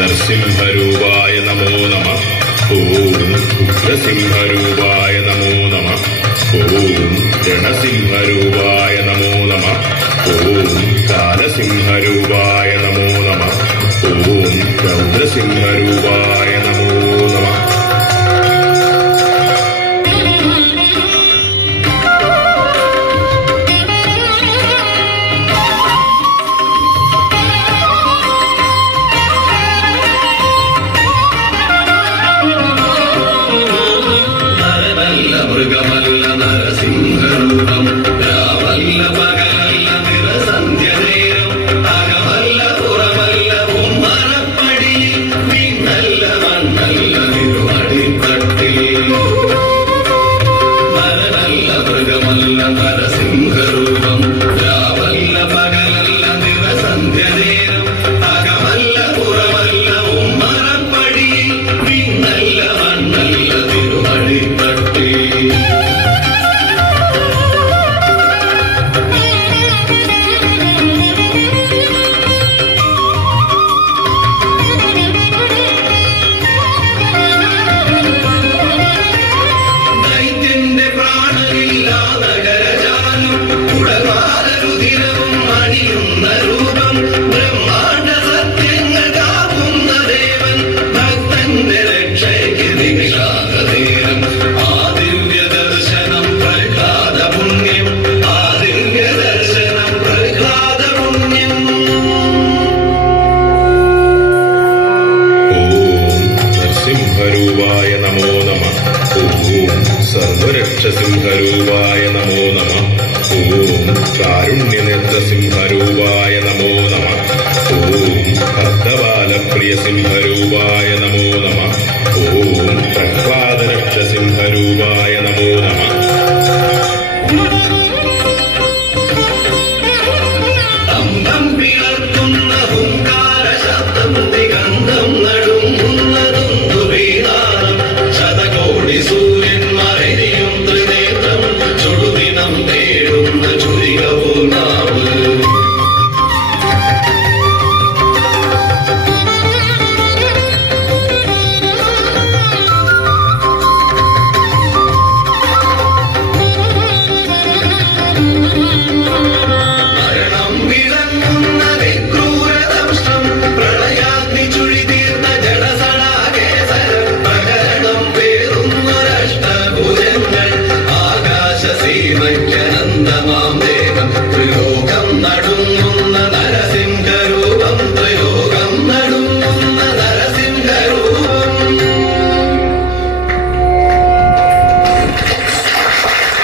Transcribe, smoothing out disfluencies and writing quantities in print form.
നരസിംഹരൂപായ നമോ നമഃ. ഓം ഉഗ്രസിംഹരൂപായ നമോ നമഃ. ഓം രണസിംഹരൂപായ നമോ നമഃ. ഓം കാലസിംഹരൂപായ നമോ നമഃ. ഓം രൗദ്രസിംഹരൂപായ നമോ നമഃ. മൃഗമല്ല നരസിംഹരൂപം, രാവല്ല പകലല്ല നിറസന്ധ്യനേരം, അകമല്ല പുറമല്ല ഉമ്മറപ്പടിയിൽ, പിന്നല്ല മണ്ണല്ല തിരുമടിത്തട്ടിൽ. നരനല്ല മൃഗമല്ല നരസിംഹരൂപം, രാവല്ല പകലല്ല നിറസന്ധ്യനേരം, അകമല്ല പുറമല്ല ഉമ്മറപ്പടിയിൽ, പിന്നല്ല മണ്ണല്ല തിരുമടിത്തട്ടിൽ. സിംഹരൂപായ നമോ നമഃ. ഓം സർവരക്ഷസിംഹരൂപായ നമോ നമഃ. ഓം കാരുണ്യനേത്രസിംഹരൂപായ നമോ നമഃ. ഓം ഭക്തബാലപ്രിയസിംഹരൂപായ നമോ നമഃ. ഓം പ്രഹ്ലാദരക്ഷസിംഹരൂപായ